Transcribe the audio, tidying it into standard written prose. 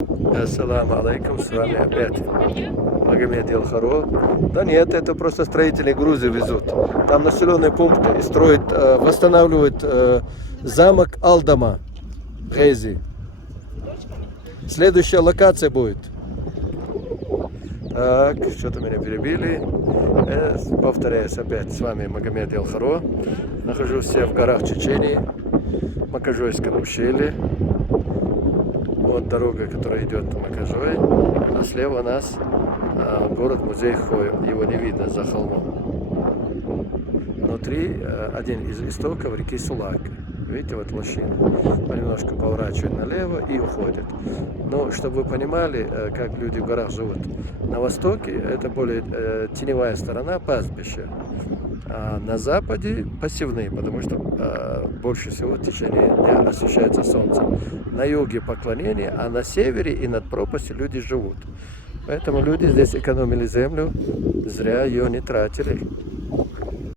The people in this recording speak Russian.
Ассаламу алейкум, с вами опять Магомед Елхаро. Да нет, это просто строительные грузы везут. Там населенные пункты и строят, восстанавливают замок Алдама, Гези. Следующая локация будет. Так, что-то меня перебили. Повторяюсь опять, с вами Магомед Елхаро. Нахожусь я в горах Чечении, Макажойском ущелье. Вот дорога, которая идет в Макажой, а слева у нас город-музей Хой. Его не видно за холмом. Внутри один из истоков реки Сулак. Видите, вот лощина. Немножко поворачивает налево и уходит. Но, чтобы вы понимали, как люди в горах живут. На востоке это более теневая сторона, пастбища. А на западе пассивные, потому что больше всего в течение дня освещается солнцем. На юге поклонение, а на севере и над пропастью люди живут. Поэтому люди здесь экономили землю, зря ее не тратили.